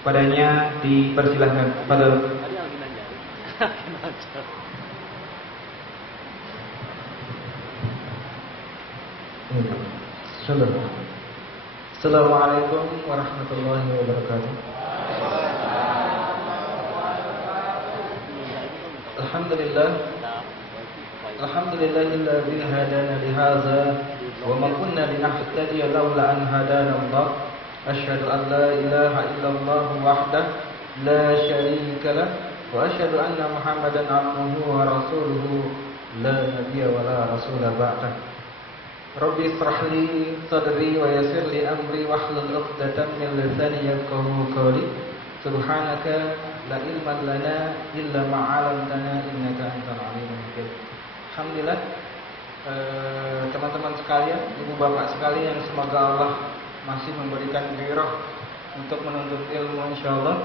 padanya dipersilahkan. Pada Assalamualaikum warahmatullahi wabarakatuh. Alhamdulillahilladzi hadana li hadza wa ma kunna linahtadiya laula an hadana Allah. Asyhadu an la ilaha illallah wahdahu la syarika lah wa asyhadu anna Muhammadan abduhu wa rasuluhu la nabiyya wa la rasula ba'dah. Rabbi israh li sadri wa yassir li amri wahlul 'uqdatam min lisani yafqahu qawli. Subhanaka la ilma lana illa ma 'allamtana innaka antal alimul hakim. Alhamdulillah, teman-teman sekalian, ibu bapak sekalian, semoga Allah masih memberikan gairah untuk menuntut ilmu insyaallah.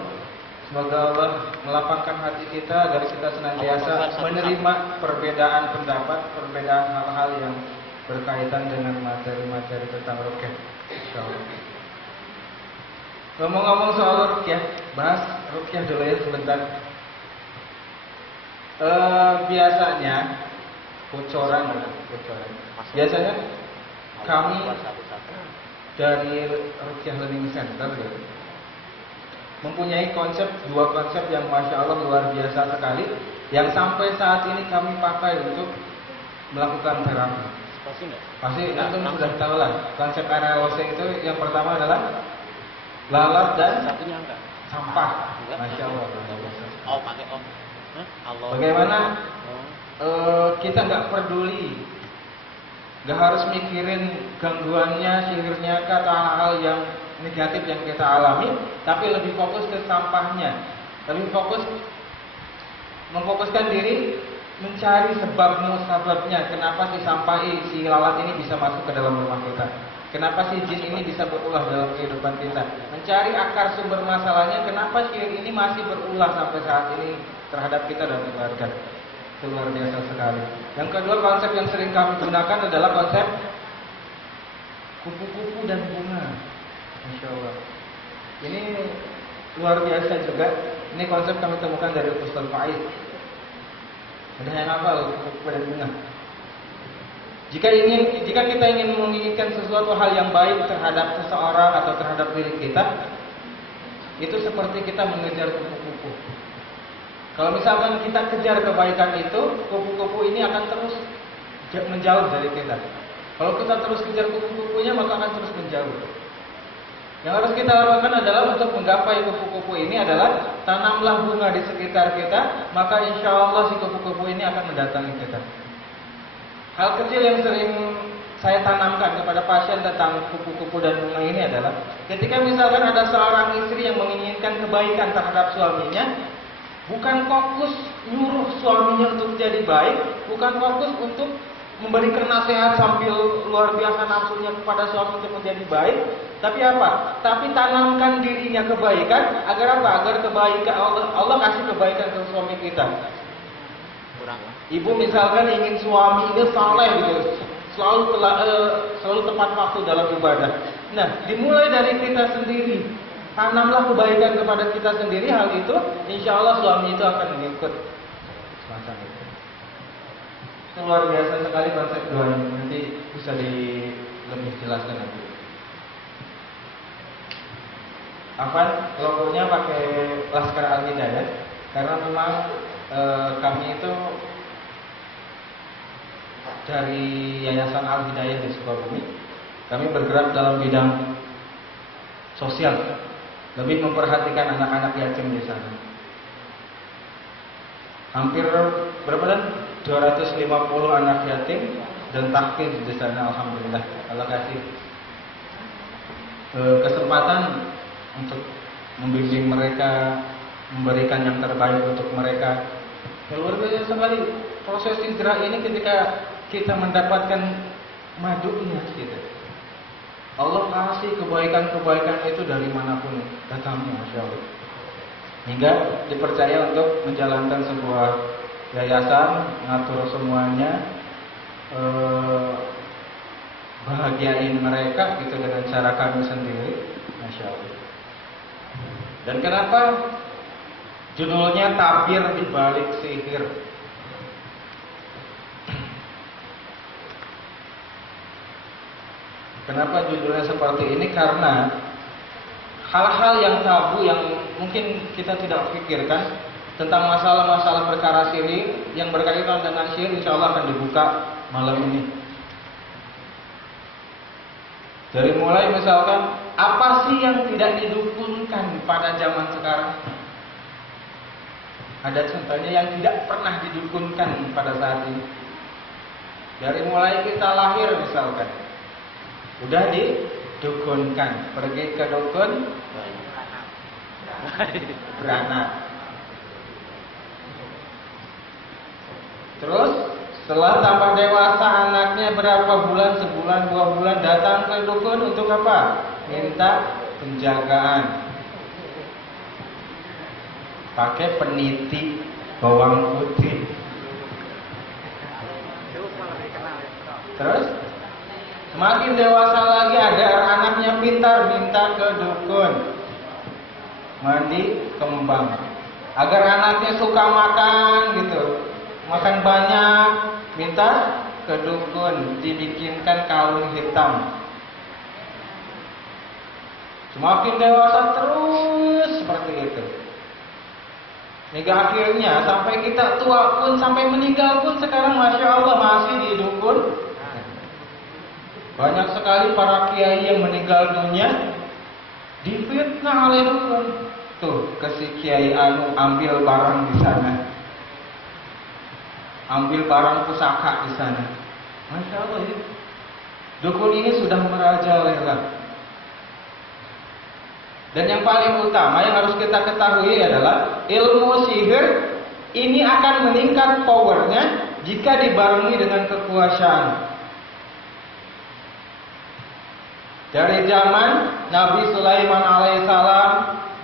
Semoga Allah melapangkan hati kita agar kita senantiasa menerima perbedaan pendapat, perbedaan hal-hal yang berkaitan dengan materi-materi tentang ruqyah insyaallah. Ngomong-ngomong soal ruqyah, bahas ruqyah dulu ya sebentar. Biasanya bocoran. Biasanya kami dari Ruqyah Learning Center ya, mempunyai dua konsep yang masya Allah luar biasa sekali, yang sampai saat ini kami pakai untuk melakukan terapi. Pasti antum sudah tahu lah konsep RLC itu. Yang pertama adalah lalat dan sampah. Masya Allah. Oh, pakai om. Bagaimana kita nggak peduli, nggak harus mikirin gangguannya, sihirnya, kata hal yang negatif yang kita alami, tapi lebih fokus ke sampahnya, lebih fokus memfokuskan diri mencari sebabnya, kenapa si sampah si lalat ini bisa masuk ke dalam rumah kita, kenapa si jin ini bisa berulah dalam kehidupan kita, mencari akar sumber masalahnya, kenapa sihir ini masih berulah sampai saat ini terhadap kita dan keluarga. Itu luar biasa sekali. Yang kedua, konsep yang sering kami gunakan adalah konsep kupu-kupu dan bunga. Masya Allah. Ini luar biasa juga. Ini konsep kami temukan dari Ustaz Faiz. Ada yang hafal kupu-kupu dan bunga? Jika kita ingin menginginkan sesuatu hal yang baik terhadap seseorang atau terhadap diri kita, itu seperti kita mengejar kupu-kupu. Kalau misalkan kita kejar kebaikan itu, kupu-kupu ini akan terus menjauh dari kita. Kalau kita terus kejar kupu-kupunya, maka akan terus menjauh. Yang harus kita lakukan adalah untuk menggapai kupu-kupu ini adalah tanamlah bunga di sekitar kita, maka insya Allah si kupu-kupu ini akan mendatangi kita. Hal kecil yang sering saya tanamkan kepada pasien tentang kupu-kupu dan bunga ini adalah ketika misalkan ada seorang istri yang menginginkan kebaikan terhadap suaminya, bukan fokus nyuruh suaminya untuk jadi baik, bukan fokus untuk memberikan nasihat sambil luar biasa nafsunya kepada suami untuk menjadi baik, tapi apa? Tapi tanamkan dirinya kebaikan agar apa? Agar kebaikan Allah kasih kebaikan ke suami kita. Ibu misalkan ingin suami ini saleh gitu, selalu tepat waktu dalam ibadah. Nah, dimulai dari kita sendiri. Tanamlah kebaikan kepada kita sendiri, hal itu insya Allah suami itu akan mengikut semacam itu. Luar biasa sekali konsep doa ini, nanti bisa lebih jelaskan nanti. Afan, logonya pakai Laskar Al-Hidayah, karena memang kami itu dari Yayasan Al-Hidayah di Sukabumi, kami bergerak dalam bidang sosial. Lebih memperhatikan anak-anak yatim di sana. Hampir berapa dan 250 anak yatim dan tahfiz di sana, alhamdulillah. Allah kasih kesempatan untuk membimbing mereka, memberikan yang terbaik untuk mereka. Luar biasa sekali proses hijrah ini ketika kita mendapatkan madunya gitu. Allah kasih kebaikan-kebaikan itu dari manapun datangnya, masya Allah. Hingga dipercaya untuk menjalankan sebuah yayasan, mengatur semuanya, bahagiain mereka gitu dengan cara kami sendiri, masya Allah. Dan kenapa judulnya tabir di balik sihir? Kenapa judulnya seperti ini? Karena hal-hal yang tabu yang mungkin kita tidak pikirkan tentang masalah-masalah perkara sihir yang berkaitan dengan sihir, insya Allah akan dibuka malam ini. Dari mulai misalkan, apa sih yang tidak didukunkan pada zaman sekarang? Ada contohnya yang tidak pernah didukunkan pada saat ini. Dari mulai kita lahir misalkan, udah didukunkan, pergi ke dukun, beranak. Terus setelah tambah dewasa, anaknya berapa bulan, sebulan, 2 bulan, datang ke dukun untuk apa? Minta penjagaan. Pakai peniti bawang putih. Terus semakin dewasa lagi, ada anaknya pintar, minta ke dukun mandi kembang. Agar anaknya suka makan gitu, makan banyak, minta ke dukun dibikinkan kalung hitam. Semakin dewasa terus seperti itu. Hingga akhirnya sampai kita tua pun, sampai meninggal pun sekarang Masya Allah masih didukun. Banyak sekali para kiai yang meninggal dunia difitnah oleh dukun. Tuh, ke si kiai anu ambil barang di sana, ambil barang pusaka di sana. Masya Allah ya. Dukun ini sudah merajalela. Dan yang paling utama yang harus kita ketahui adalah ilmu sihir ini akan meningkat powernya jika dibarengi dengan kekuasaan. Dari zaman Nabi Sulaiman alaihissalam,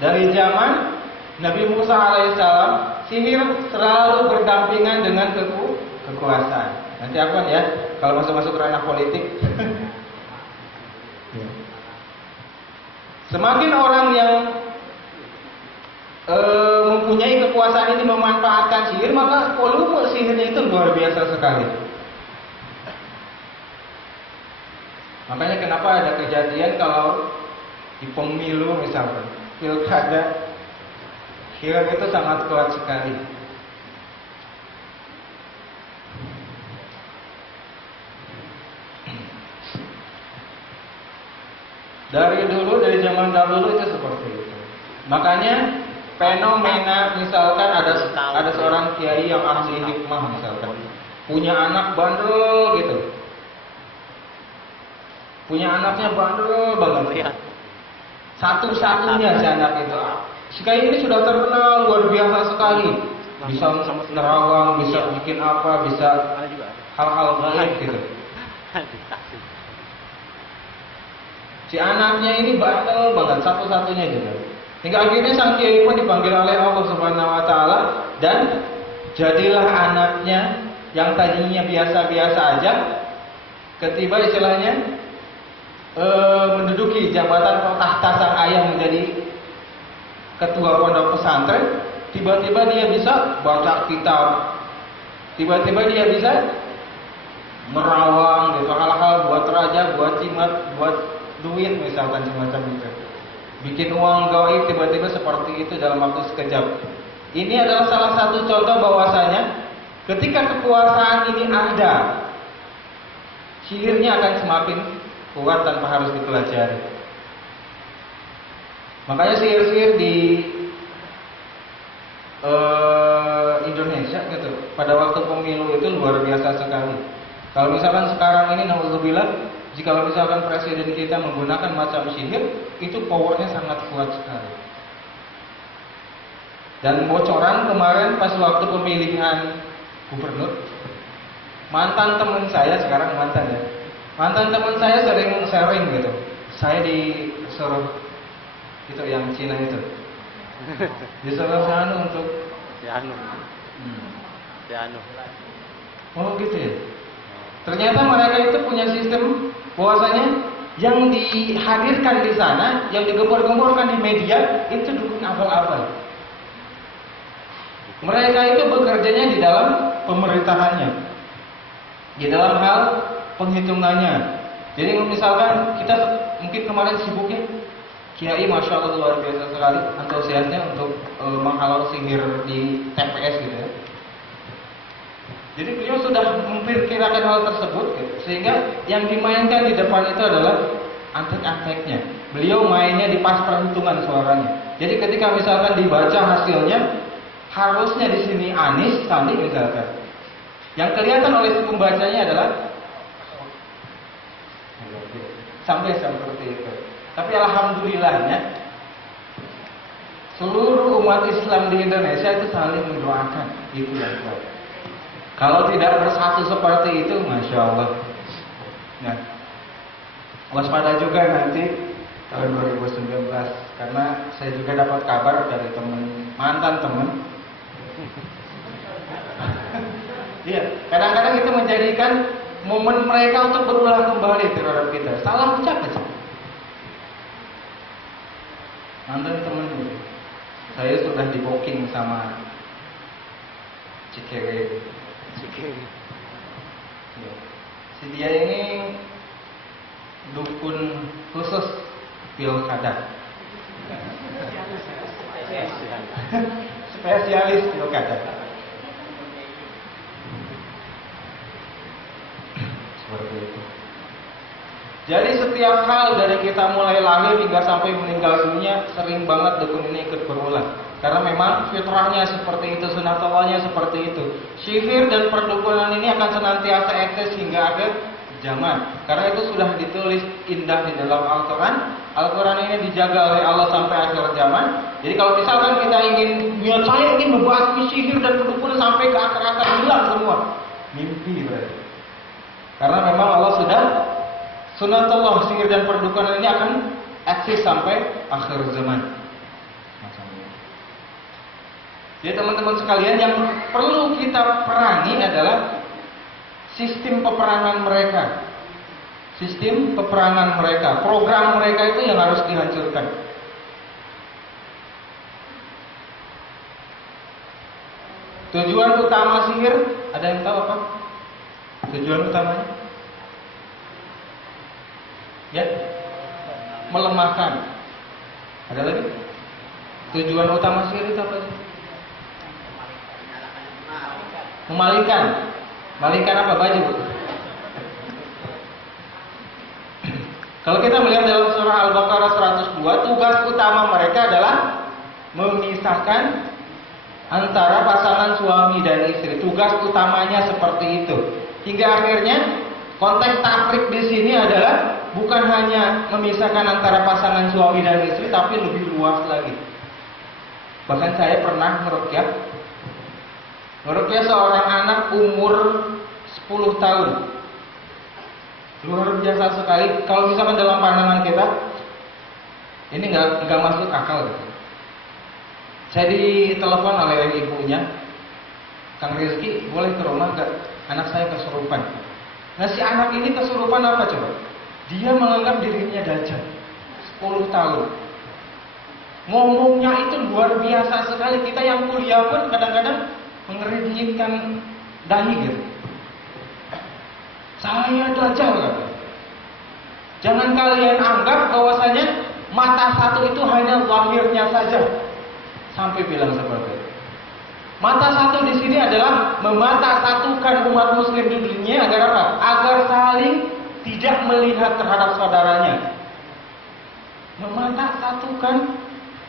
dari zaman Nabi Musa alaihissalam, sihir selalu berdampingan dengan kekuasaan. Nanti apa ya kalau masuk ranah politik? Semakin orang yang mempunyai kekuasaan ini memanfaatkan sihir, maka volume sihirnya itu luar biasa sekali. Makanya kenapa ada kejadian kalau di pemilu misalkan, pilkada, sihir itu sangat kuat sekali. Dari dulu, dari zaman dahulu itu seperti itu. Makanya fenomena misalkan ada seorang kiai yang ahli hikmah misalkan, punya anak bandel gitu, punya anaknya bandel banget, satu-satunya si anak itu. Si kiai ini sudah terkenal luar biasa sekali, bisa nerawang, bisa bikin apa, bisa hal-hal gaib gitu. Si anaknya ini bandel banget, satu-satunya juga. Hingga akhirnya sang kiai pun dipanggil oleh Allah Subhanahu wa taala, dan jadilah anaknya yang tadinya biasa-biasa aja, ketiba istilahnya menduduki jabatan atau tahta sang ayah menjadi ketua pondok pesantren. Tiba-tiba dia bisa baca kitab, tiba-tiba dia bisa merawang gitu, hal-hal buat raja, buat jimat, buat duit misalkan semacam itu. Bikin uang gaib tiba-tiba seperti itu dalam waktu sekejap. Ini adalah salah satu contoh bahwasanya ketika kekuasaan ini ada, sihirnya akan semakin kuat tanpa harus dipelajari. Makanya sihir-sihir di Indonesia gitu pada waktu pemilu itu luar biasa sekali. Kalau misalkan sekarang ini naudzubillah, jika misalkan presiden kita menggunakan macam sihir, itu powernya sangat kuat sekali. Dan bocoran kemarin pas waktu pemilihan gubernur, mantan teman saya, sekarang mantan ya, mantan teman saya sering sharing gitu. Saya disuruh itu yang Cina itu, disuruh Anu untuk Anu. Oh gitu ya. Ternyata mereka itu punya sistem bahwasanya yang dihadirkan di sana, yang digembor-gemborkan di media, itu dukun abal-abal. Mereka itu bekerjanya di dalam pemerintahannya, di dalam hal penghitungannya. Jadi misalkan kita mungkin kemarin sibuknya, Kiai Masya Allah luar biasa sekali antusiasnya untuk menghalau sihir di TPS gitu ya. Jadi beliau sudah memperkirakan hal tersebut gitu. Sehingga yang dimainkan di depan itu adalah antek-anteknya. Beliau mainnya di pas perhitungan suaranya. Jadi ketika misalkan dibaca hasilnya, harusnya di sini Anies Sandi misalkan. Yang kelihatan oleh si pembacanya adalah sampai seperti itu. Tapi alhamdulillahnya seluruh umat Islam di Indonesia itu saling mendoakan. Itu yang kuat. Kalau tidak bersatu seperti itu, masya Allah. Nah, waspada juga nanti tahun 2019, karena saya juga dapat kabar dari mantan teman. Iya, kadang-kadang itu menjadikan momen mereka untuk berulang kembali terhadap kita. Salah ucap aja. Mantan teman itu, saya sudah di booking sama Cikewe. Ya. Si dia ini dukun khusus pilkada. Spesialis pilkada. Seperti itu. Jadi setiap hal dari kita mulai lahir hingga sampai meninggal dunia, sering banget dukun ini ikut berulang. Karena memang fitrahnya seperti itu, sunatallahnya seperti itu. Sihir dan perdukunan ini akan senantiasa eksis hingga akhir zaman. Karena itu sudah ditulis indah di dalam Al-Quran. Al-Quran ini dijaga oleh Allah sampai akhir zaman. Jadi kalau misalkan kita niat saya ingin membahas sihir dan perdukunan sampai ke akar-akar hilang semua, mimpi berarti. Karena memang Allah sudah sunatullah, sihir dan perdukunan ini akan eksis sampai akhir zaman. Jadi teman-teman sekalian, yang perlu kita perangi adalah sistem peperangan mereka. Sistem peperangan mereka, program mereka itu yang harus dihancurkan. Tujuan utama sihir, ada yang tahu apa? Tujuan utamanya? Ya, melemahkan. Ada lagi? Tujuan utama sihir itu apa sih? Memalingkan. Malingkan apa? Baju. Kalau kita melihat dalam surah Al-Baqarah 102, tugas utama mereka adalah memisahkan antara pasangan suami dan istri. Tugas utamanya seperti itu. Hingga akhirnya konteks tafrik di sini adalah bukan hanya memisahkan antara pasangan suami dan istri, tapi lebih luas lagi. Bahkan saya pernah meruqyah seorang anak umur 10 tahun. Luar biasa sekali. Kalau misalkan dalam pandangan kita, ini nggak masuk akal gitu. Saya ditelepon oleh ibunya, Kang Rizky, boleh ke rumah nggak? Anak saya kesurupan. Nah, si anak ini kesurupan apa coba? Dia menganggap dirinya dajjal. 10 tahun. Ngomongnya itu luar biasa sekali. Kita yang kuliah pun kadang-kadang mengeringitkan dahi gitu. Saya dajjal kan? Jangan kalian anggap bahwasanya mata satu itu hanya lahirnya saja. Sampai bilang seperti itu. Mata satu di sini adalah memata satukan umat muslim di dunia agar apa? Agar saling tidak melihat terhadap saudaranya. Memata satukan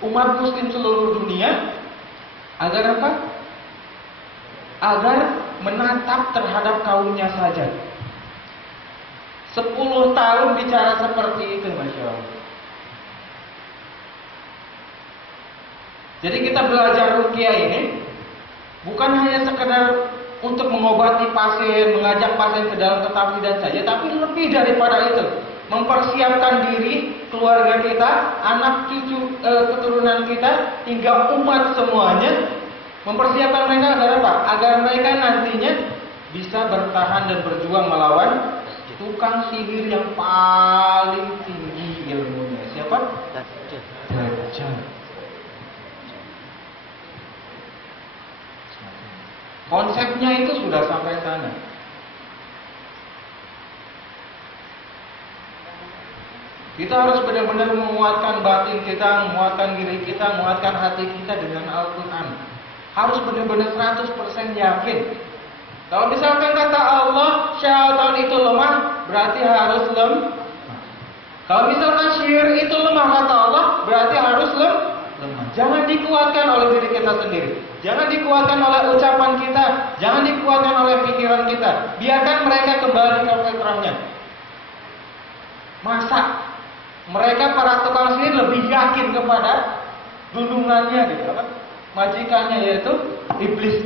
umat muslim seluruh dunia agar apa? Agar menatap terhadap kaumnya saja. 10 tahun bicara seperti itu, Masya Allah. Jadi kita belajar ruqyah ini bukan hanya sekedar untuk mengobati pasien, mengajak pasien ke dalam ketauhidan saja, tapi lebih daripada itu, mempersiapkan diri, keluarga kita, anak cucu keturunan kita, hingga umat semuanya, mempersiapkan mereka agar apa? Agar mereka nantinya bisa bertahan dan berjuang melawan tukang sihir yang paling tinggi ilmunya. Siapa? Dajjal. Konsepnya itu sudah sampai sana. Kita harus benar-benar menguatkan batin kita, menguatkan diri kita, menguatkan hati kita dengan Al-Quran. Harus benar-benar 100% yakin. Kalau misalkan kata Allah, syaitan itu lemah, berarti harus lemah. Kalau misalkan sihir itu lemah kata Allah, berarti harus lemah. Jangan dikuatkan oleh diri kita sendiri. Jangan dikuatkan oleh ucapan kita. Jangan dikuatkan oleh pikiran kita. Biarkan mereka kembali ke fitrahnya. Masa mereka para tukang sihir lebih yakin kepada junjungannya gitu kan? Majikannya yaitu iblis.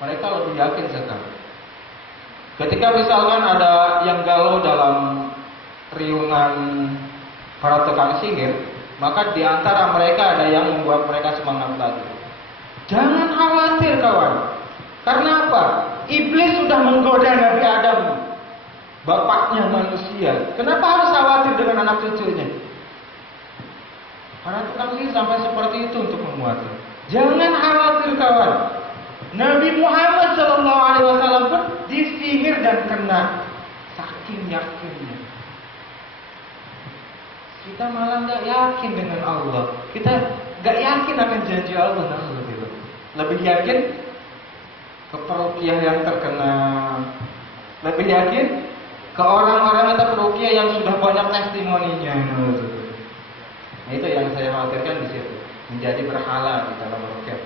Mereka lebih yakin sekali. Ketika misalkan ada yang galau dalam riungan para tukang sihir, maka di antara mereka ada yang membuat mereka semangat lagi. Jangan khawatir kawan. Karena apa? Iblis sudah menggoda Nabi Adam, bapaknya manusia. Kenapa harus khawatir dengan anak cucunya? Para tukang sihir sampai seperti itu untuk menguatkan. Jangan khawatir kawan. Nabi Muhammad SAW pun disihir dan kena, saking yakinnya. Kita malah nggak yakin dengan Allah. Kita nggak yakin akan janji Allah. Lebih yakin ke peruqyah yang terkena. Lebih yakin ke orang-orang atau peruqyah yang sudah banyak testimoninya. Nah, itu yang saya khawatirkan di situ. Menjadi berhala di dalam peruqyah.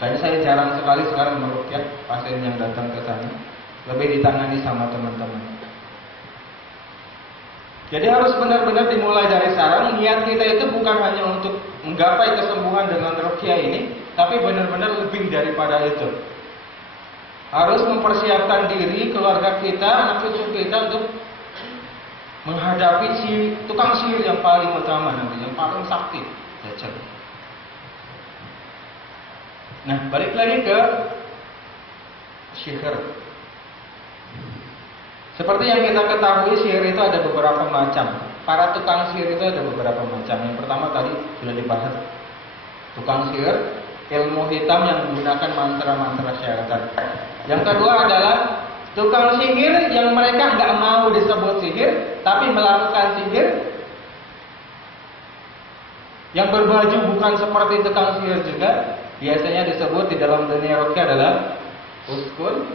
Kayaknya saya jarang sekali sekarang meruqyah pasien yang datang ke sana. Lebih ditangani sama teman-teman. Jadi harus benar-benar dimulai dari sekarang. Niat kita itu bukan hanya untuk menggapai kesembuhan dengan ruqyah ini, tapi benar-benar lebih daripada itu. Harus mempersiapkan diri, keluarga kita, anak cucu kita untuk menghadapi si tukang sihir yang paling utama nanti, yang paling sakti, Dajjal. Nah, balik lagi ke sihir. Seperti yang kita ketahui, sihir itu ada beberapa macam. Para tukang sihir itu ada beberapa macam. Yang pertama tadi sudah dibahas. Tukang sihir, ilmu hitam yang menggunakan mantra-mantra syaitan. Yang kedua adalah tukang sihir yang mereka nggak mau disebut sihir, tapi melakukan sihir. Yang berbaju bukan seperti tukang sihir juga. Biasanya disebut di dalam dunia ruqyah adalah uskun,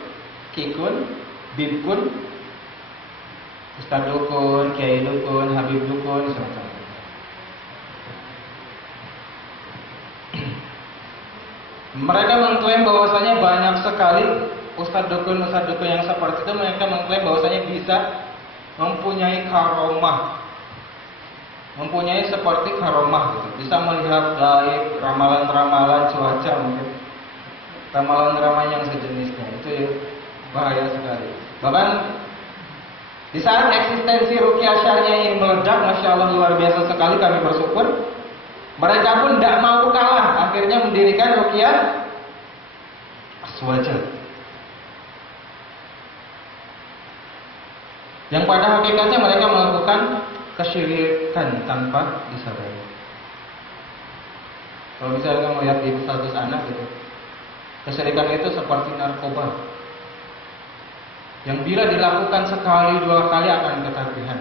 kikun, bibkun, Ustaz dukun, kiai dukun, habib dukun, semacam. Mereka mengklaim bahwasanya banyak sekali ustaz dukun yang seperti itu. Mereka mengklaim bahwasanya bisa mempunyai karomah, mempunyai seperti karomah gitu. Bisa melihat gaib, ramalan-ramalan cuaca mungkin, ramalan-ramalan yang sejenisnya. Itu ya bahaya sekali. Bahkan di saat eksistensi ruqyah syariah ini meledak, Masya Allah luar biasa sekali, kami bersyukur. Mereka pun tidak mau kalah, akhirnya mendirikan ruqyah aswajal. Yang pada hakikatnya mereka melakukan kesyirikan tanpa disadari. Kalau misalnya melihat di status anak gitu, kesyirikan itu seperti narkoba. Yang bila dilakukan sekali dua kali akan ketagihan.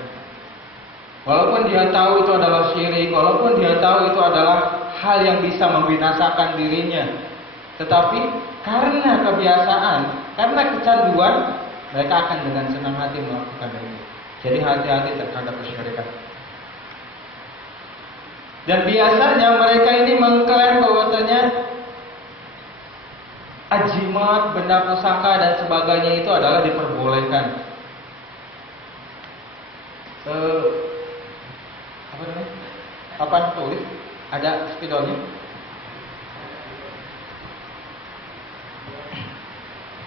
Walaupun dia tahu itu adalah syirik, walaupun dia tahu itu adalah hal yang bisa membinasakan dirinya, tetapi karena kebiasaan, karena kecanduan, mereka akan dengan senang hati melakukan itu. Jadi hati-hati terhadap kesyirikan. Dan biasanya mereka ini mengklaim bahwasanya ajimat, benda pusaka dan sebagainya itu adalah diperbolehkan. Apa namanya? Papan tulis ada spidolnya.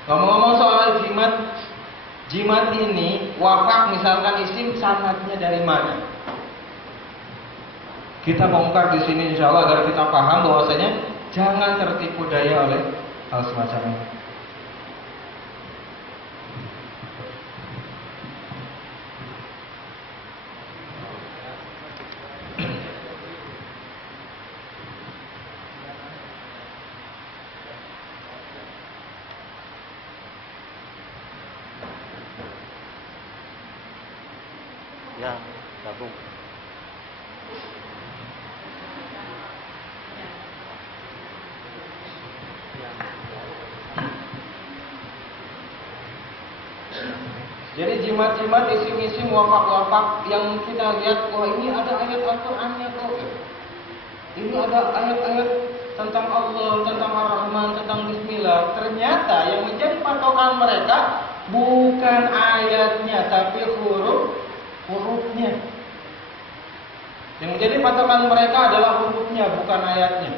Ngomong-ngomong soal jimat ini, wakaf misalkan isim sanadnya dari mana? Kita bongkar di sini insya Allah agar kita paham bahwasanya jangan tertipu daya oleh hal semacam ini. Ya, gabung. Jadi jimat-jimat, isi-isi, wafak-wafak yang kita lihat, wah ini ada ayat Al-Qur'annya kok. Ini ada ayat-ayat tentang Allah, tentang Ar-Rahman, tentang Bismillah. Ternyata yang menjadi patokan mereka bukan ayatnya, tapi hurufnya. Yang menjadi patokan mereka adalah hurufnya, bukan ayatnya.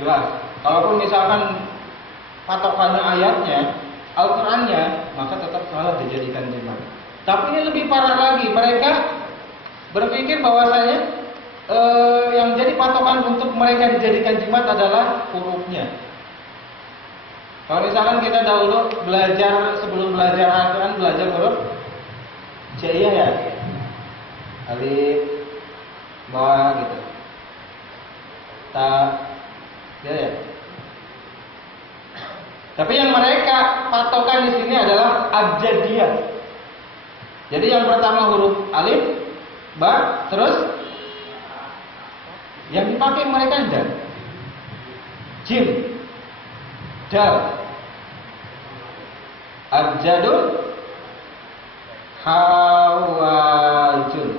Jelas. Kalaupun misalkan patokannya ayatnya, Al-Qur'annya, maka tetap salah dijadikan jimat. Tapi ini lebih parah lagi, mereka berpikir bahwasanya yang jadi patokan untuk mereka dijadikan jimat adalah hurufnya. Kalau misalkan kita dahulu belajar, sebelum belajar Al-Quran, belajar huruf Jaiyah ya, alif, ba gitu, ta, ya. Tapi yang mereka patokan di sini adalah abjadiyah. Jadi yang pertama huruf alif, ba, terus yang dipakai mereka dal, jim, dal, abjadun, hawajun.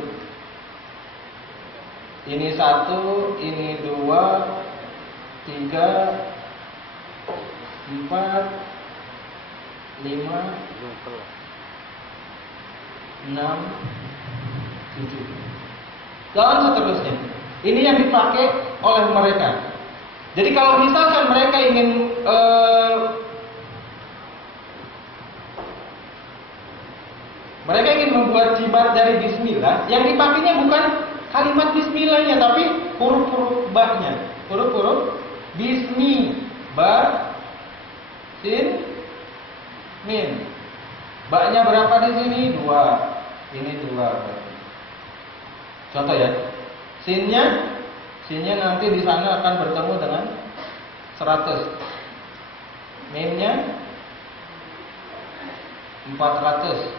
Ini 1, ini 2, 3, 4, 5, 6, 7, dan seterusnya. Ini yang dipakai oleh mereka. Jadi kalau misalkan mereka ingin membuat jimat dari Bismillah, yang dipakainya bukan kalimat Bismillahnya, tapi huruf-huruf ba-nya, huruf-huruf Bismi, ba, sin, min. Ba-nya berapa di sini? 2. Ini 2. Contoh ya. Sinnya nanti di sana akan bertemu dengan 100. Mimnya 400.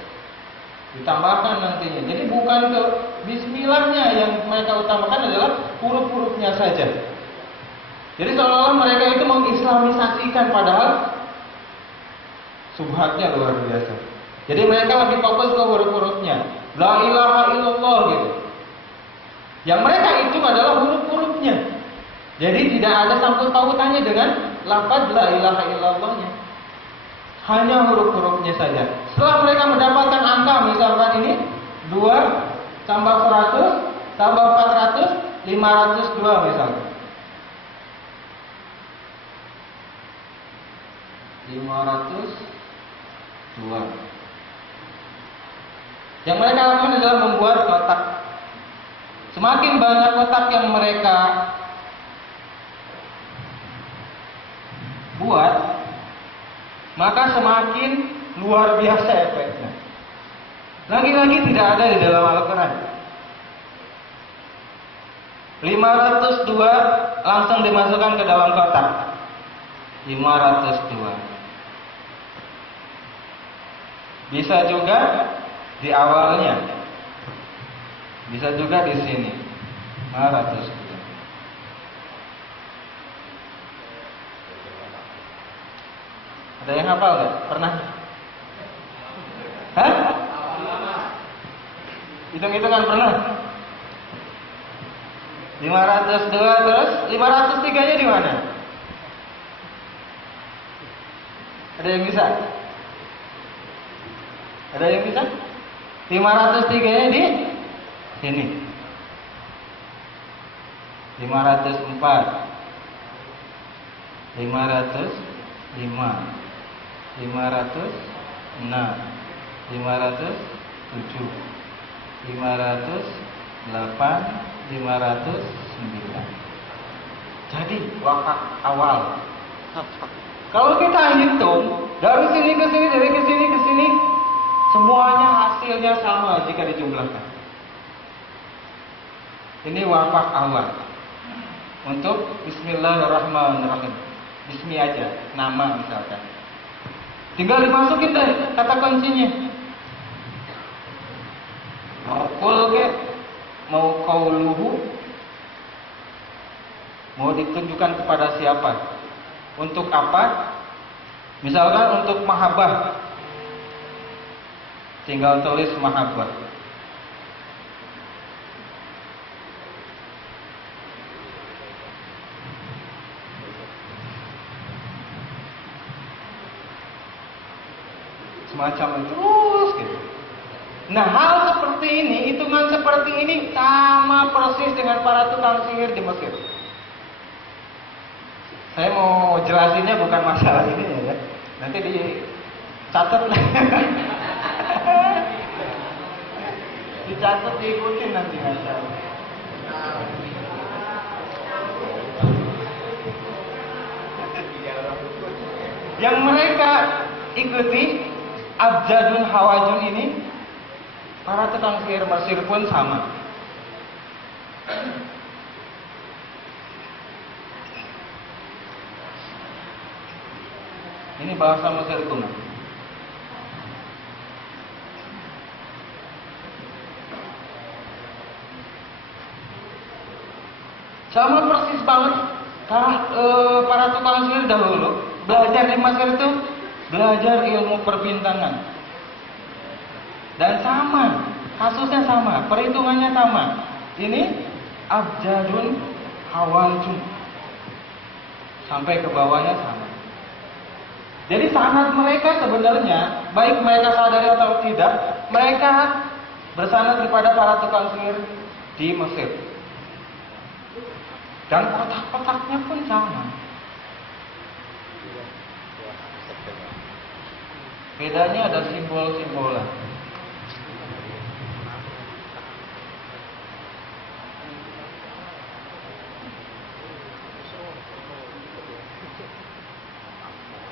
Ditambahkan nantinya. Jadi bukan ke Bismillahnya yang mereka utamakan, adalah huruf-hurufnya saja. Jadi seolah-olah mereka itu mengislamisasikan, padahal subhatnya luar biasa. Jadi mereka lebih fokus ke huruf-hurufnya. La ilaha illallah gitu. Yang mereka itu adalah huruf-hurufnya. Jadi tidak ada sangkut pautannya dengan lafaz la ilaha illallahnya. Hanya huruf-hurufnya saja. Setelah mereka mendapatkan angka, misalkan ini 2 tambah 100 tambah 400, 502 misalkan. 502. Yang mereka lakukan adalah membuat kotak. Semakin banyak kotak yang mereka buat, maka semakin luar biasa efeknya. Lagi-lagi tidak ada di dalam Al-Quran. 502 langsung dimasukkan ke dalam kotak. 502. Bisa juga di awalnya, bisa juga di sini. 502. Ada yang hafal nggak? Pernah? Hah? Hitung-hitungan pernah? 502 terus 503-nya di mana? Ada yang bisa? Ada yang bisa? 503-nya di sini. 504, 505, 506, 507, 508, 509. Jadi wakaf awal. Kalau kita hitung dari sini ke sini, dari ke sini ke sini, semuanya hasilnya sama jika dijumlahkan. Ini wafak awal. Untuk Bismillahirrahmanirrahim. Bismi aja, nama misalkan. Tinggal dimasukin deh kata kuncinya. Mau kul ke, mau qauluhu, mau ditunjukkan kepada siapa? Untuk apa? Misalkan untuk mahabbah, tinggal tulis mahabbah. Semacam itu terus gitu. Nah, hal seperti ini, hitungan seperti ini sama persis dengan para tukang sihir di Mesir. Saya mau jelasinnya bukan masalah ini ya. Nanti dicatat. Dicatat, diikutin nanti masalah. Yang mereka ikuti abjadun hawajun ini, para tukang sihir Mesir pun sama. Ini bahasa Mesir kuno. Sama persis banget. Para tukang sihir dahulu belajar di Mesir itu belajar ilmu perbintangan. Dan sama, kasusnya sama, perhitungannya sama. Ini abjadun hawajun. Sampai ke bawahnya sama. Jadi sanad mereka sebenarnya, baik mereka sadari atau tidak, mereka bersanad kepada para tukang sihir di Mesir. Dan kotak-kotaknya pun sama. Bedanya ada simbol-simbolnya.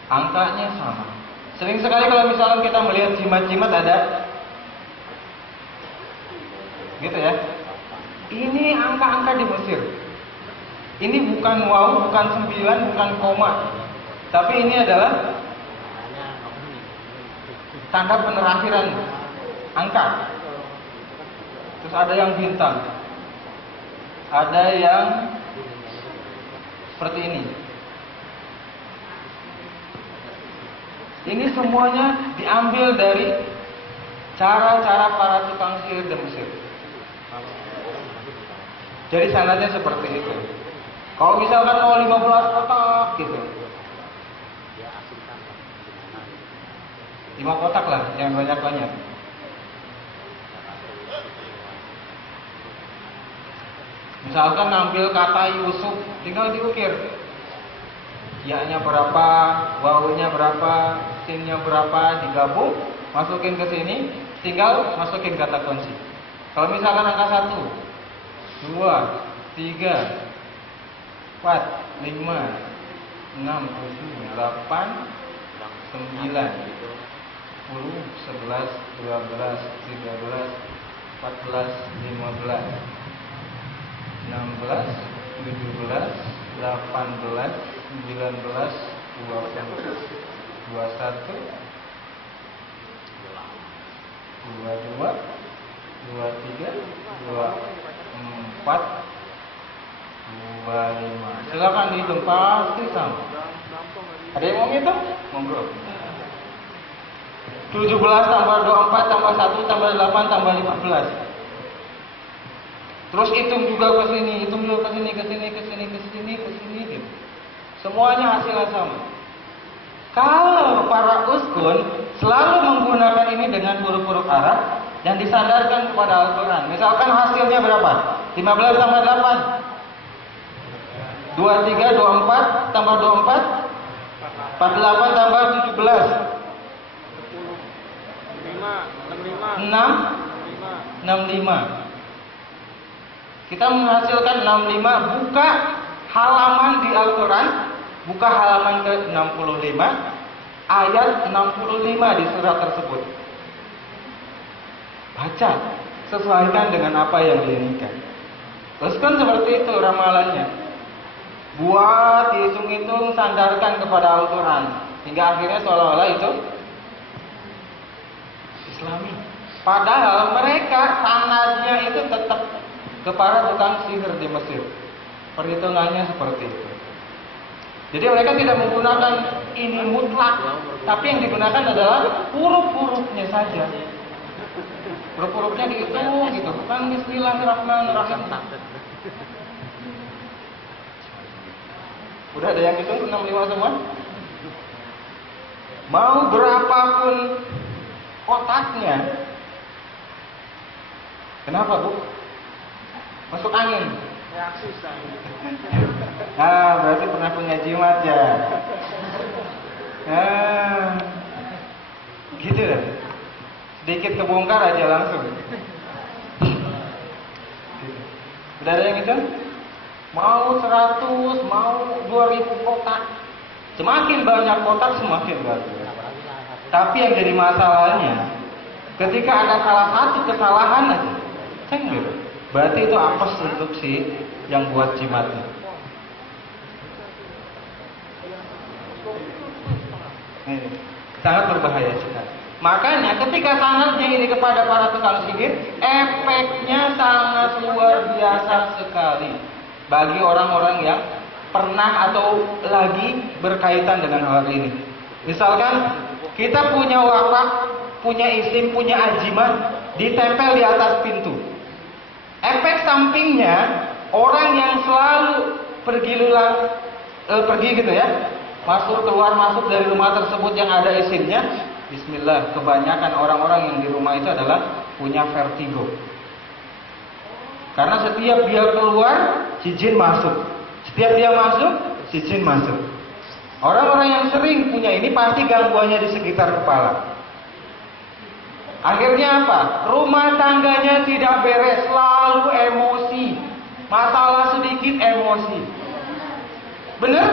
Angkanya sama. Sering sekali kalau misalnya kita melihat jimat-jimat ada gitu ya. Ini angka-angka di Mesir. Ini bukan waw, bukan 9, bukan koma. Tapi ini adalah tanda penerakhiran angka. Terus ada yang bintang. Ada yang seperti ini. Ini semuanya diambil dari cara-cara para tukang sihir di Mesir. Jadi sanadnya seperti itu. Kalau misalkan mau 15 kotak gitu, 5 kotak lah, jangan banyak-banyak. Misalkan ngambil kata Yusuf, tinggal diukir. Ya-nya berapa, wawunya berapa, sinnya berapa, digabung, masukin ke sini, tinggal masukin kata kunci. Kalau misalkan angka 1, 2, 3, 4, 5, 6, 7, 8, 9, 10, 11, 12, 13, 14, 15, 16, 17, 18, 19, 20, 21, 22, 23, 24, 25. Silakan dihitung, pasti sama. Ada yang mau ngitung? Monggo. 17 tambah 24 tambah 1 tambah 8 tambah 15. Terus hitung juga ke sini, hitung juga ke sini, ke sini, ke sini, ke sini, ke sini gitu. Semuanya hasilnya sama. Kalau para uskun selalu menggunakan ini dengan huruf-huruf Arab yang disandarkan kepada Al-Quran. Misalkan hasilnya berapa? 15 tambah 8, 23, 24 tambah 24, 48 tambah 17, 65. Kita menghasilkan 65. Buka halaman di Al-Quran, buka halaman ke 65, ayat 65 di surat tersebut. Baca, sesuaikan dengan apa yang diinginkan. Terus kan seperti itu ramalannya. Buat dihitung-hitung sandarkan kepada Al-Quran. Hingga akhirnya seolah-olah itu Islami. Padahal mereka sanadnya itu tetap kepada tukang sihir di Mesir. Perhitungannya seperti itu. Jadi mereka tidak menggunakan ini mutlak, tapi yang digunakan adalah huruf-hurufnya saja. Huruf-hurufnya dihitung gitu, bukan Bismillahirrahmanirrahim. Udah ada yang hitung 65 semua? Mau berapapun kotaknya. Kenapa, Bu? Masuk angin. Ah, berarti pernah punya jimat ya. Gitu ya. Sedikit kebongkar aja langsung. Udah ada yang hitung? Mau 100, mau 2000 kotak. Semakin banyak kotak semakin bagus. Tapi yang jadi masalahnya, ketika ada salah satu kesalahan aja, cengir. Berarti itu apes untuk si yang buat jimatnya. Sangat berbahaya sekali. Makanya ketika sanadnya ini kepada para tukang sihir, efeknya sangat luar biasa sekali bagi orang-orang yang pernah atau lagi berkaitan dengan hal ini. Misalkan kita punya wafat, punya isim, punya ajimat ditempel di atas pintu. Efek sampingnya, orang yang selalu pergi gitu ya, masuk keluar masuk dari rumah tersebut yang ada isimnya, Bismillah. Kebanyakan orang-orang yang di rumah itu adalah punya vertigo. Karena setiap dia keluar, si jin masuk. Setiap dia masuk, si jin masuk. Orang-orang yang sering punya ini pasti gangguannya di sekitar kepala. Akhirnya apa? Rumah tangganya tidak beres, selalu emosi. Masalah sedikit emosi. Bener?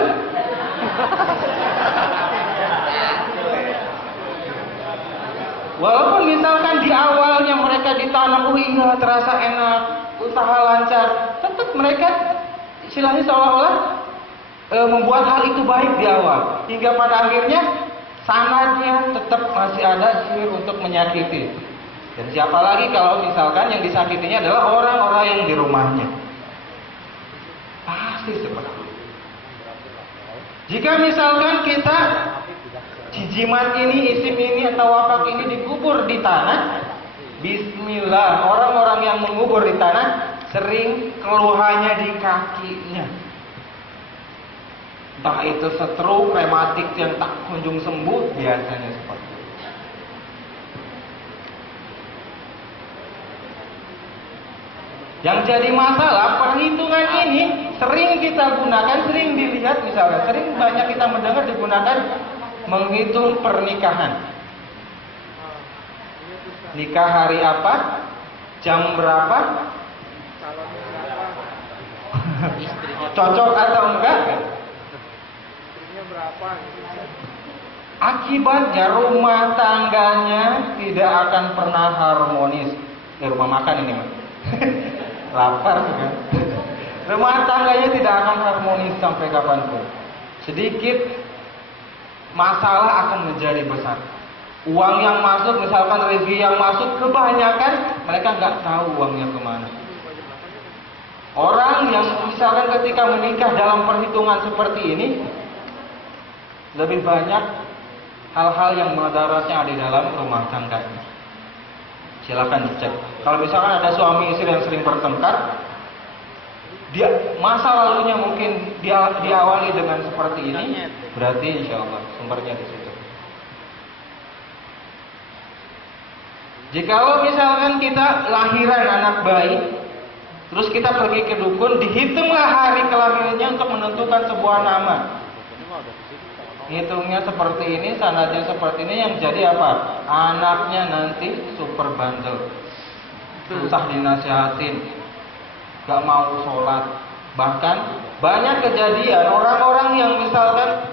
Walaupun misalkan di awalnya mereka ditanam, iya terasa enak, usaha lancar, tetap mereka istilahnya seolah-olah membuat hal itu baik di awal. Hingga pada akhirnya sanadnya tetap masih ada sihir untuk menyakiti. Dan siapa lagi kalau misalkan yang disakitinya adalah orang-orang yang di rumahnya. Pasti seperti itu. Jika misalkan kita jimat ini, isim ini atau wafat ini dikubur di tanah, Bismillah, orang-orang yang mengubur di tanah sering keluhannya di kakinya. Entah itu stroke, rematik yang tak kunjung sembuh, biasanya seperti itu. Yang jadi masalah, perhitungan ini sering kita gunakan, sering dilihat misalnya, sering banyak kita mendengar digunakan menghitung pernikahan. Nikah hari apa? Jam berapa? Cocok atau enggak? Akibatnya rumah tangganya tidak akan pernah harmonis. Rumah makan ini mah. Lapar kan? Rumah tangganya tidak akan harmonis sampai kapanpun. Sedikit masalah akan menjadi besar. Uang yang masuk, misalkan rezeki yang masuk, kebanyakan mereka nggak tahu uangnya kemana. Orang yang misalkan ketika menikah dalam perhitungan seperti ini, lebih banyak hal-hal yang mudaratnya ada di dalam rumah tangganya. Silakan dicek. Kalau misalkan ada suami istri yang sering bertengkar, dia masa lalunya mungkin diawali dengan seperti ini, berarti insya Allah sumbernya di situ. Jikalau misalkan kita lahiran anak bayi, terus kita pergi ke dukun, dihitunglah hari kelahirannya untuk menentukan sebuah nama. Hitungnya seperti ini, sanadnya seperti ini, yang jadi apa? Anaknya nanti super bandel, susah dinasihatin, gak mau sholat. Bahkan banyak kejadian orang-orang yang misalkan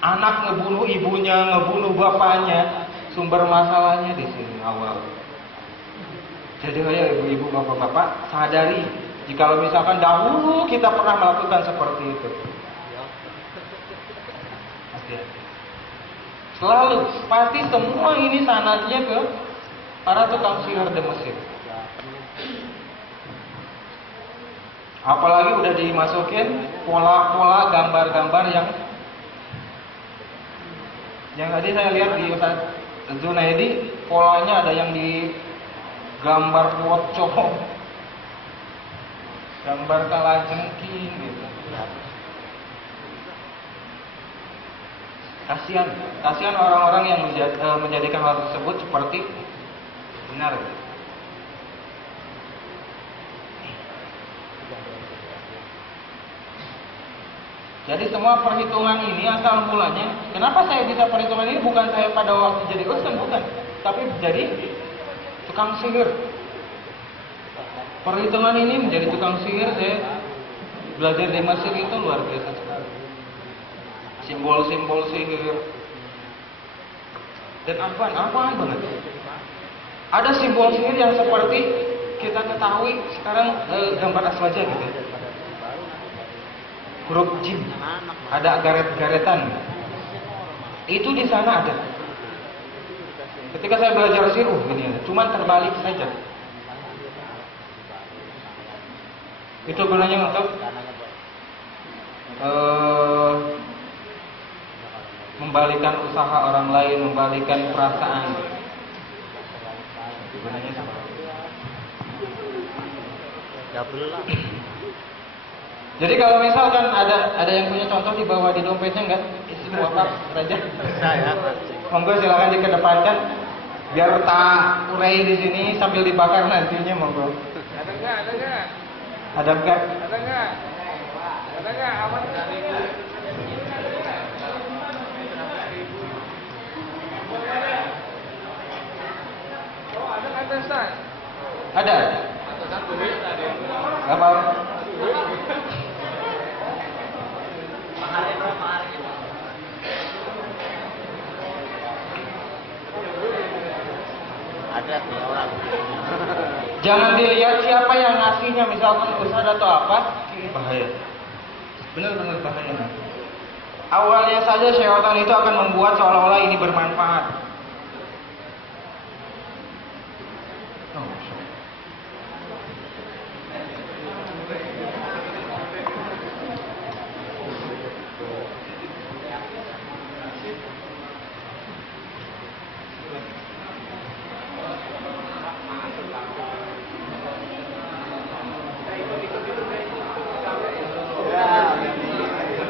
anak ngebunuh ibunya, ngebunuh bapaknya, sumber masalahnya di sini awal. Jadi ibu-ibu, bapak-bapak, sadari jikalau misalkan dahulu kita pernah melakukan seperti itu. Hati-hati. Selalu, pasti semua ini sanadnya ke para tukang sihir di Mesir. Apalagi udah dimasukin pola-pola gambar-gambar yang tadi saya lihat di Ustaz Zunaidi, polanya ada yang di gambar pocong, gambar kalajengking gitu. Kasihan orang-orang yang menjadikan hal tersebut seperti benar. Jadi semua perhitungan ini asal mulanya, kenapa saya bisa perhitungan ini? Bukan saya pada waktu jadi ustaz, bukan, tapi jadi tukang sihir. Perhitungan ini menjadi tukang sihir, saya belajar di Mesir itu luar biasa sekali. Simbol-simbol sihir dan apaan banget. Ada simbol sihir yang seperti kita ketahui sekarang, gambar aswaja gitu. Huruf jim, ada garet-garetan. Itu di sana ada. Ketika saya belajar sihir, gini, cuman terbalik saja. Itu gunanya untuk membalikan usaha orang lain, membalikan perasaan. Gunanya seperti itu. Double lah. Jadi kalau misalkan ada yang punya contoh dibawa di dompetnya enggak? Isi apa saja. Saya. Monggo silakan dikedepankan biar tak urai di sini sambil dibakar nantinya, monggo. Ada enggak? Ada enggak? Aman enggak? Oh, ada kan Ustaz? Ada. Apa? Ada 2 orang. Jangan dilihat siapa yang ngasihnya, misalkan ustaz atau apa, ini bahaya. Benar-benar bahaya. Awalnya saja syaitan itu akan membuat seolah-olah ini bermanfaat.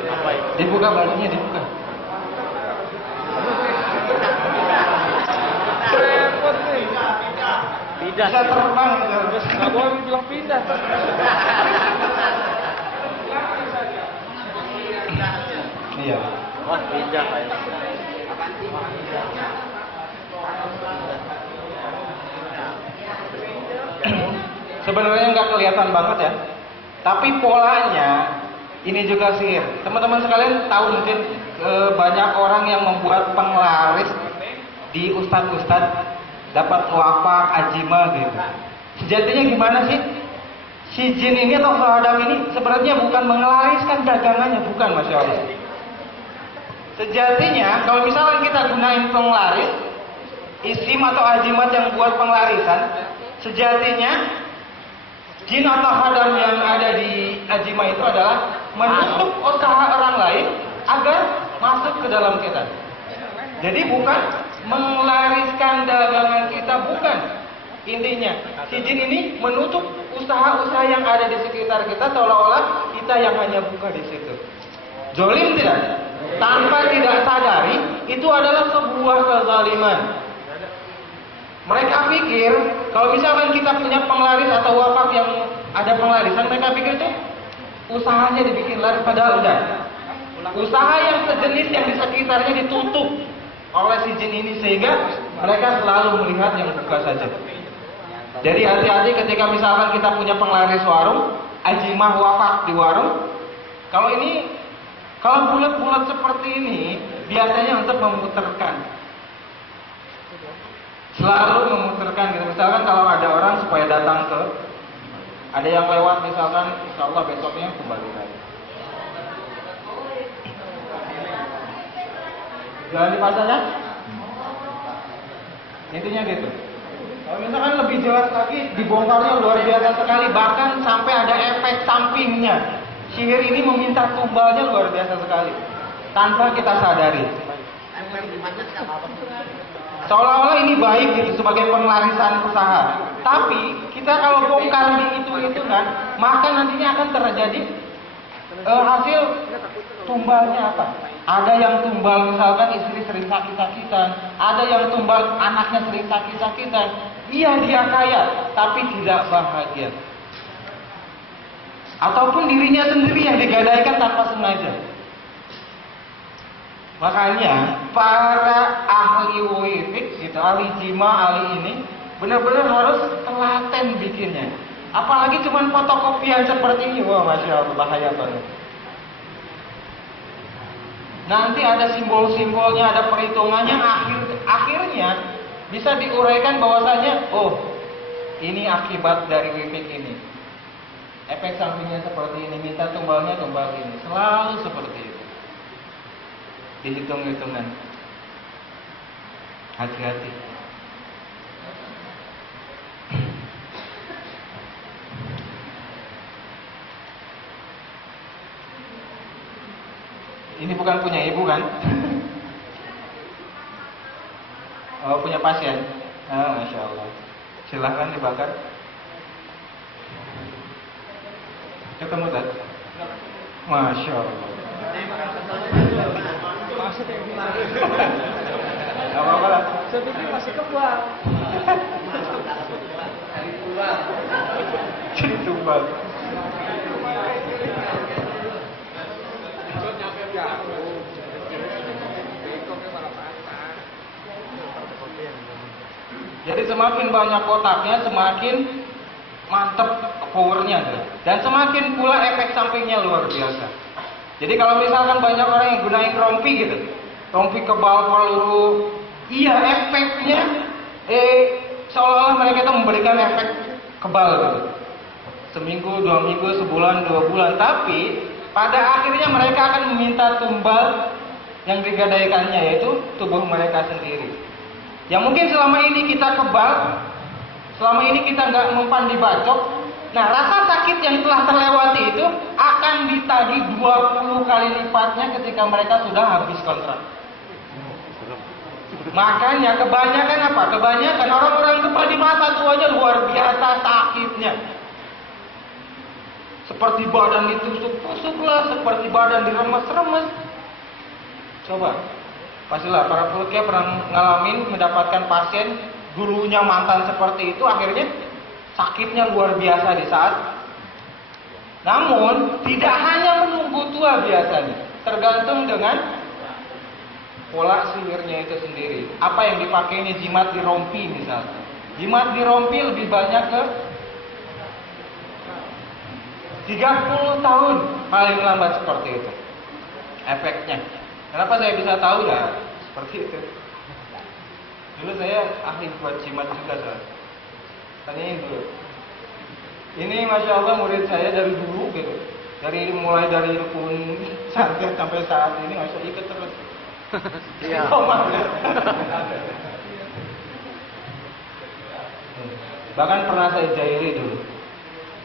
Apa itu? Dibuka bajunya, dibuka. Repot nih. Pindah. Bisa terbang. Enggak boleh bilang pindah. Iya. Wah, pindah kayak. Sebenarnya nggak kelihatan banget ya, tapi polanya ini juga sihir. Teman-teman sekalian tahu mungkin banyak orang yang membuat penglaris di ustadz-ustadz, dapat wafak, ajima gitu. Sejatinya gimana sih? Si jin ini atau khadam ini sebenarnya bukan mengelariskan dagangannya, bukan, Masya Allah. Sejatinya kalau misalnya kita gunain penglaris, isim atau ajimat yang buat penglarisan, sejatinya jin atau khadam yang ada di ajima itu adalah menutup usaha orang lain agar masuk ke dalam kita. Jadi bukan menglariskan dagangan kita, bukan. Intinya, si jin ini menutup usaha-usaha yang ada di sekitar kita seolah-olah kita yang hanya buka di situ. Zolim tidak? Tanpa tidak sadari, itu adalah sebuah kezaliman. Mereka pikir kalau misalkan kita punya penglaris atau wakaf yang ada penglarisan, mereka pikir itu usahanya dibikin laris, padahal enggak. Usaha yang sejenis yang di sekitarnya ditutup oleh si jin ini sehingga mereka selalu melihat yang buka saja. Jadi hati-hati ketika misalkan kita punya penglaris warung, ajimah wakaf di warung. Kalau bulat-bulat seperti ini biasanya untuk memutarkan. selalu memutarkan gitu. Misalkan kalau ada orang supaya datang ke, ada yang lewat misalkan, insya Allah besoknya kembali lagi. Jalan di pasarnya? Intinya gitu. Kalau misalkan lebih jelas lagi, dibongkarnya luar biasa sekali, bahkan sampai ada efek sampingnya. Sihir ini meminta tumbalnya luar biasa sekali, tanpa kita sadari. Seolah-olah ini baik gitu sebagai penglarisan usaha. Tapi kita kalau bongkar di itu kan, maka nantinya akan terjadi hasil tumbalnya apa? Ada yang tumbal misalkan istri sering sakit-sakitan, ada yang tumbal anaknya sering sakit-sakitan. Iya dia kaya, tapi tidak bahagia. Ataupun dirinya sendiri yang digadaikan tanpa sengaja. Makanya para ahli wifik, gitu, ahli jima, ahli ini benar-benar harus telaten bikinnya. Apalagi cuman fotokopian seperti ini, wah masya Allah bahaya banget. Nanti ada simbol-simbolnya, ada perhitungannya, akhirnya bisa diuraikan bahwasanya, oh ini akibat dari wifik ini. Efek sampingnya seperti ini, minta tumbalnya tumbal ini, selalu seperti itu. Dihitung-hitungan. Hati-hati. Ini bukan punya ibu kan? Oh, punya pasien. Ah, Masya Allah. Silahkan dibakar. Ketemu tak? Masya Allah. Gak apa-apa lah. Sedikit masih kebal. Jadi tumbal. Jadi semakin banyak kotaknya, semakin mantep powernya, dan semakin pula efek sampingnya luar biasa. Jadi kalau misalkan banyak orang yang gunain rompi gitu, rompi kebal peluru, iya efeknya seolah-olah mereka itu memberikan efek kebal gitu. Seminggu, 2 minggu, sebulan, 2 bulan, tapi pada akhirnya mereka akan meminta tumbal yang digadaikannya, yaitu tubuh mereka sendiri. Yang mungkin selama ini kita kebal, selama ini kita nggak mempan dibacok. Nah, rasa sakit yang telah terlewati itu akan ditagih 20 kali lipatnya ketika mereka sudah habis kontrak. Makanya kebanyakan apa? Kebanyakan orang-orang kebal di masa tuanya luar biasa sakitnya. Seperti badan ditusuk-tusuk lah, seperti badan diremes-remes. Coba, pastilah para pelukia pernah ngalamin mendapatkan pasien dulunya mantan seperti itu, akhirnya sakitnya luar biasa di saat. Namun tidak hanya menunggu tua biasanya, tergantung dengan pola sihirnya itu sendiri. Apa yang dipakainya, jimat di rompi misalnya. Jimat di rompi lebih banyak ke 30 tahun paling lambat seperti itu efeknya. Kenapa saya bisa tahu ya seperti itu? Dulu saya ahli buat jimat juga, Soal. Tanyain dulu. Ini Masya Allah murid saya dari dulu gitu, mulai dari rukun santet sampai saat ini Masya Allah ikut terus. Iya. Bahkan pernah saya jairi dulu,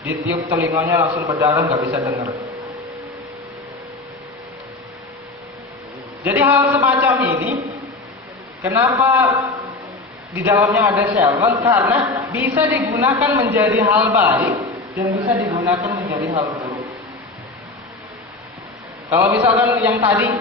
ditiup telinganya langsung berdarah, nggak bisa dengar. Jadi hal semacam ini, kenapa di dalamnya ada syaitan? Karena bisa digunakan menjadi hal baik dan bisa digunakan menjadi hal buruk. Kalau misalkan yang tadi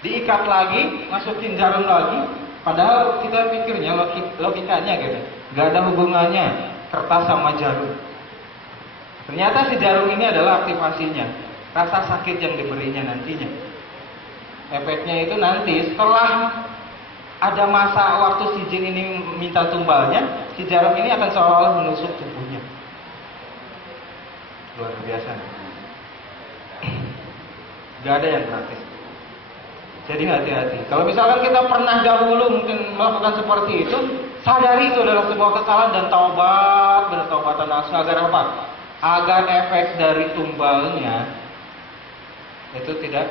diikat lagi, masukin jarum lagi, padahal kita pikirnya logikanya gitu, nggak ada hubungannya kertas sama jarum. Ternyata si jarum ini adalah aktivasinya, rasa sakit yang diberinya nantinya. Efeknya itu nanti setelah ada masa waktu si jin ini minta tumbalnya, si jarum ini akan seolah-olah menusuk tubuhnya. Luar biasa. Gak ada yang gratis. Jadi hati-hati. Kalau misalkan kita pernah dahulu mungkin melakukan seperti itu, sadari itu adalah sebuah kesalahan dan taubat, bertaubatan nasuh. Agar apa? Agar efek dari tumbalnya itu tidak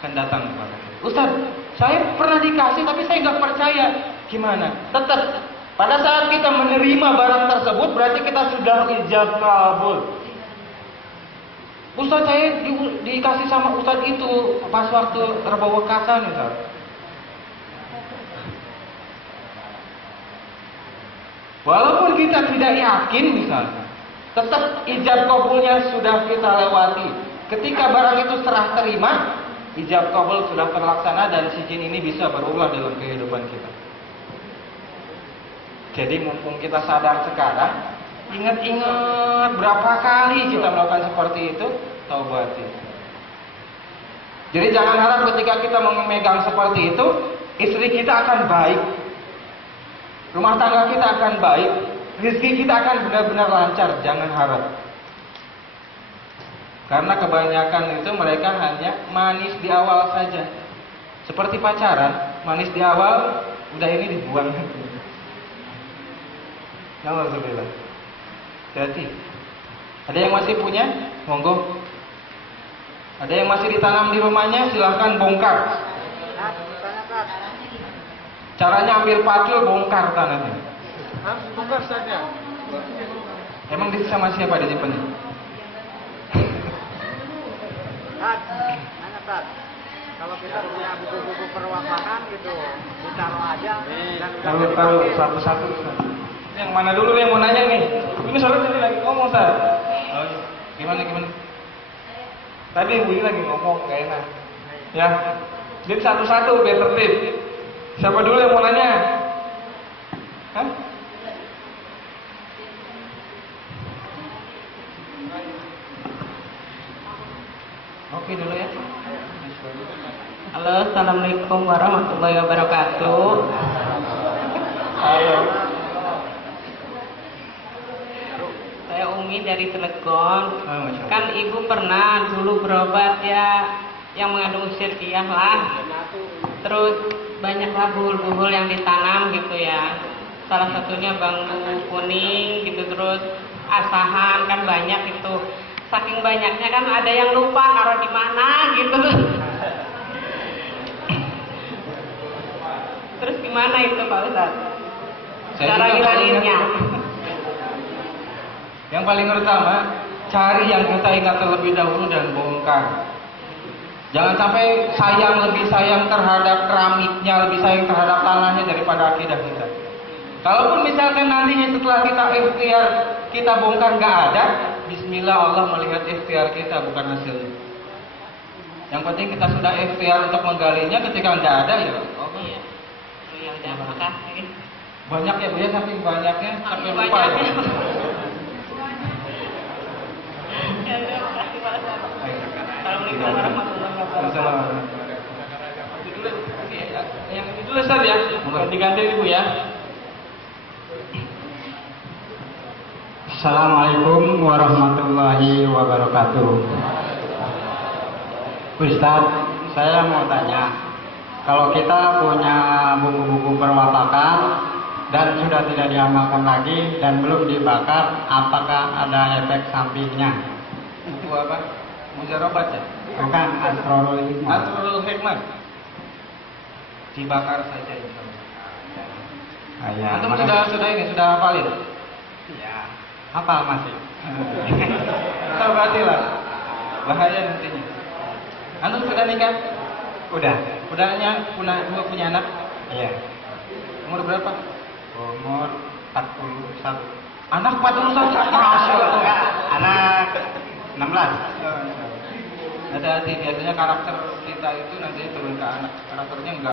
akan datang kepada kita. Ustaz, saya pernah dikasih tapi saya nggak percaya. Gimana? Tetap pada saat kita menerima barang tersebut berarti kita sudah ijab kabul. Ustaz, saya dikasih sama Ustaz itu pas waktu terbawa kata nih, Ustaz. Walaupun kita tidak yakin misalnya, tetap ijab kabulnya sudah kita lewati. Ketika barang itu serah terima, ijab kabul sudah terlaksana dan si jin ini bisa berulah dalam kehidupan kita. Jadi mumpung kita sadar sekarang, ingat-ingat berapa kali kita melakukan seperti itu, taubati. Jadi jangan harap ketika kita memegang seperti itu, istri kita akan baik, rumah tangga kita akan baik, rezeki kita akan benar-benar lancar. Jangan harap. Karena kebanyakan itu mereka hanya manis di awal saja. Seperti pacaran, manis di awal, udah ini dibuang. Alhamdulillah. Hati. Ada yang masih punya? Monggo. Ada yang masih ditanam di rumahnya? Silahkan bongkar. Caranya ambil pacul, bongkar tanahnya. Bukan saja. Emang sama siapa disimpan? Tat. Kalau kita punya buku-buku perwapakan gitu, ditaruh aja. Taruh satu-satu. Yang mana dulu yang mau nanya nih? Ini soalnya tadi lagi ngomong, Ustaz. Oh, gimana? Tadi Ibu ini lagi ngomong, gak enak. Ya, jadi satu-satu biar tertib. Siapa dulu yang mau nanya? Hah? Oke dulu ya. Halo, assalamualaikum warahmatullahi wabarakatuh. Halo. Saya Umi dari Cilegon. Masya Allah. Kan ibu pernah dulu berobat ya, yang mengandung syirkiyah lah. Terus banyaklah buhul-buhul yang ditanam gitu ya. Salah satunya bambu kuning gitu, terus asahan kan banyak itu. Saking banyaknya kan ada yang lupa naruh di mana gitu. Terus gimana itu Pak Ustadz? Cara ngilanginnya? Yang paling utama, cari yang kita ingat terlebih dahulu dan bongkar. Jangan sampai lebih sayang terhadap keramiknya, lebih sayang terhadap tanahnya daripada akidah kita. Kalaupun misalkan nantinya setelah kita ikhtiar, kita bongkar nggak ada, bismillah, Allah melihat ikhtiar kita bukan hasilnya. Yang penting kita sudah ikhtiar untuk menggalinya, ketika nggak ada ya Allah. Iya. Ya udah, makasih. Banyak ya Bu ya, saking banyaknya sampai lupa. Banyaknya. Ya. Ya udah, makasih Pak Ustadz. Assalamualaikum warahmatullahi wabarakatuh. Yang itu Ustaz ya, ganti-ganti Ibu ya. Assalamualaikum warahmatullahi wabarakatuh. Ustaz, saya mau tanya, kalau kita punya buku-buku perwatakan dan sudah tidak diamalkan lagi dan belum dibakar, apakah ada efek sampingnya? Buku apa? Mujarobat ya? Bukan, Asrorul Hikmah. Asrorul Hikmah. Dibakar saja itu. Ya, Antum sudah hafalin? Ya, hafal masih. Sabatilah. Bahaya nantinya. Antum sudah nikah? Udah. Punya anak? Iya. Umur berapa? Umur 41. Anak 41. Masya Allah. Anak 16. Hati-hati, biasanya karakter kita itu nanti turun ke anak. Karakternya